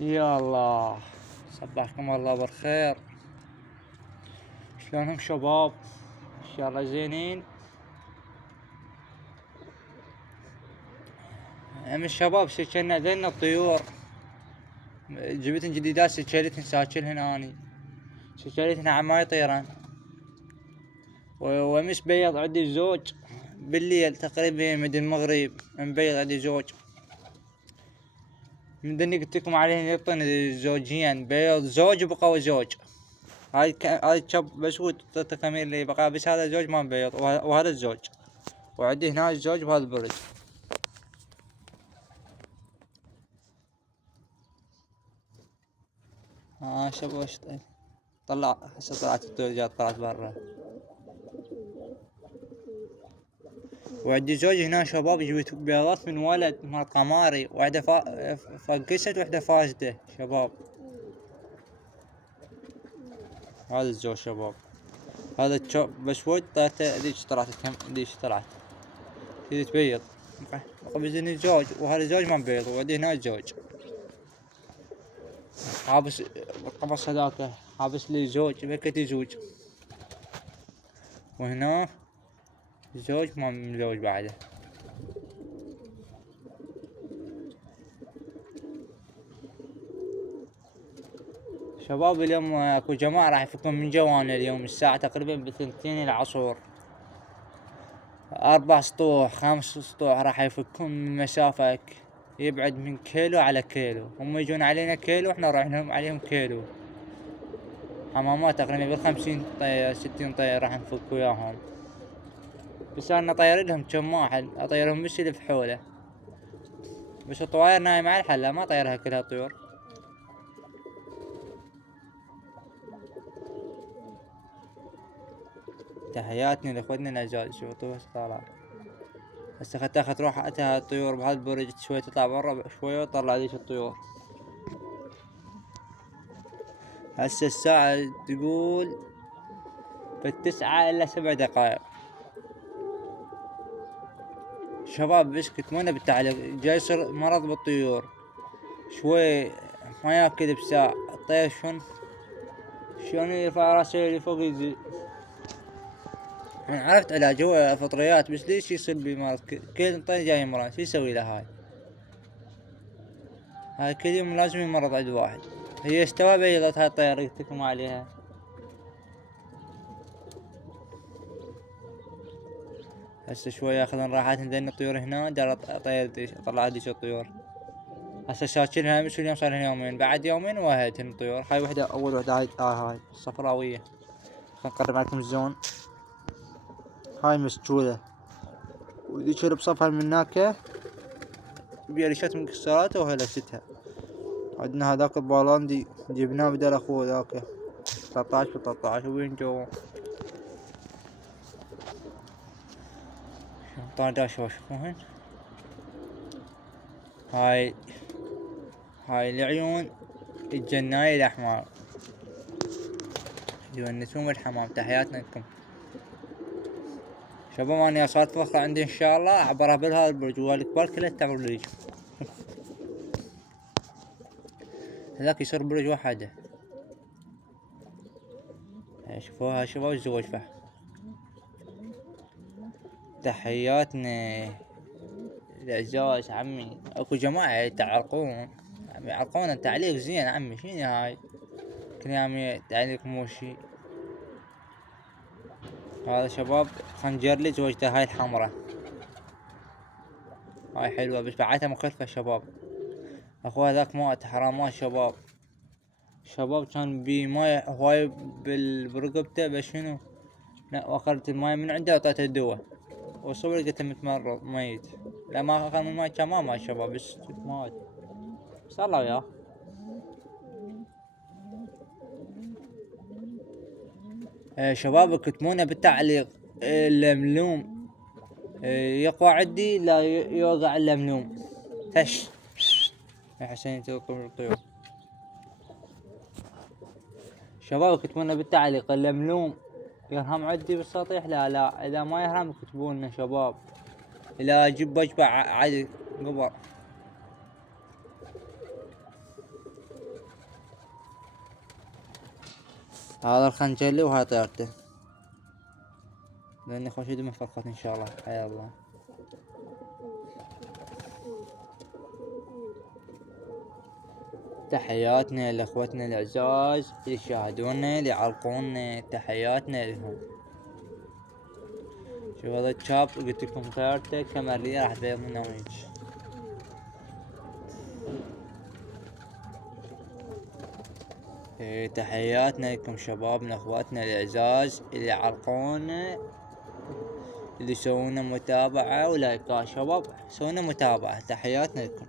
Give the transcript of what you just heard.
يا الله، صبحكم الله بالخير. شلونهم شباب؟ ان شاء الله زينين. الشباب سكرنا ذن الطيور، جبتن جديدات سكرتن ساكنهن اني سكرتن عماي طيران. وامس بيض عندي زوج بالليل تقريبا من المغرب مبيض عندي زوج. من ذني قلت لكم عليه يبطن زوجين، بيض زوج وبقى زوج. هاي شب بسود تكميل اللي بقى، بس هذا زوج ما مبيض وهذا الزوج، وعندي هنا الزوج بهذا البرج. شوف وش طلع هسه طلعت الدرجات طلعت برا. وعندي زوج هنا شباب جبت بيضات من ولد مال قماري، واحدة فقست واحدة فاسدة شباب. هذا الزوج شباب، هذا الشوب بسود طلعت ذيش طلعت كم ذيش طلعت ذي تبيض. بزني الزوج وهذا الزوج ما بيض، وعندي هنا الزوج حابس بالقفص هذاك، حابس لي زوج بكتي زوج، وهنا زوج ما مزوج بعده. شباب اليوم اكو جماعة راح يفكون من جوانا اليوم الساعة تقريبا بثنتين العصر. 4 سطوح 5 سطوح راح يفكون من مسافة يبعد من كيلو على كيلو. هم يجون علينا كيلو، احنا رايحين لهم عليهم كيلو. حمامات تقريبا ب50 طير 60 طير راح نفك وياهم. بس انا طير لهم كم واحد، اطيرهم بس اللي بحوله، بس الطواير نايمة على الحلة ما طيرها كلها طيور. تحياتني لاخوتنا الاعزاء. شوفوا بس طالع هسه تاخذ روحتها الطيور بهذا البرج، شوي تطلع برا شوي وتطلع ذيك الطيور. هسه الساعة تقول في9 إلا 7 دقائق. شباب بسكت مو بالتعليق، جاي يصير مرض بالطيور. شوي ما ياكل بساعة الطير شلون يرفع راسه لفوق يزيد. انا عرفت علاج هو فطريات، بس ليش يصير بي مرض؟ كل طير جاي مرض شو يسوي له؟ هاي كل يوم لازم يمرض عند واحد. هي استوى بيضت هاي الطيارة قلتلكم عليها. هسه شوي ياخذن راحتهم ذن الطيور هنا، دار طير طلعت ديش الطيور. هسه ساكنها امس واليوم صار لها يومين، بعد يومين وهدتن الطيور. هاي وحدة اول وحدة هاي الصفراوية. نقرب عليكم الزون. هاي مسجولة، وديش اللي بصفها من هناك بيرشات مكسرات وهي لستها. عندنا هذاك البالون جبناه بدل اخوه ذاك 13 ب13 وين جو طاداش وشوفوهن. هاي العيون الجناي الاحمر يونسون بالحمام. تحياتنا لكم شباب. انا صارت فخرة عندي ان شاء الله اعبرها بهذا البرج، والكبار كلها تعبر برج. هذاك يصير برج واحدة. شوفوها شباب الزوج فح. تحياتنا العزاز عمي. اكو جماعة يتعلقون يعلقون التعليق زين عمي. شنو هاي كل يوم تعليق مو شي. هذا شباب خنجر لي زوجته هاي الحمرة، هاي حلوة بس بعدها مخلفة شباب. اخوها ذاك موت حرامات شباب. كان بي ماي هواي برقبته، بس شنو واخذت الماي من عنده وعطيته الدواء، وصور لقيته متمرض ميت. لا ما اخذ من الماي كان ما مات شباب، بس مات. صار له وياه. شباب اكتبونا بالتعليق اللملوم يقوى عندي لا يوقع اللملوم. هش يا حسين تلقون الطيور. شباب اكتبونا بالتعليق اللملوم يرهم عندي بالسطيح لا اذا ما يرهم اكتبونا شباب. اذا اجيب وجبة عادي قبر. هذا الخنجلي وهاي طيارته، لأن خوش من فرقت إن شاء الله. حيا الله. تحياتنا لإخوتنا الأعزاز اللي يشاهدونا اللي يعلقونا، تحياتنا لهم. شوف هذا الشاب قلت لكم طيارته كمالية راح تبيض منه ويج. تحياتنا لكم شبابنا اخواتنا الاعزاز اللي يعلقونا، اللي يسوون متابعة ولايكات. شباب سوونا متابعة، تحياتنا لكم.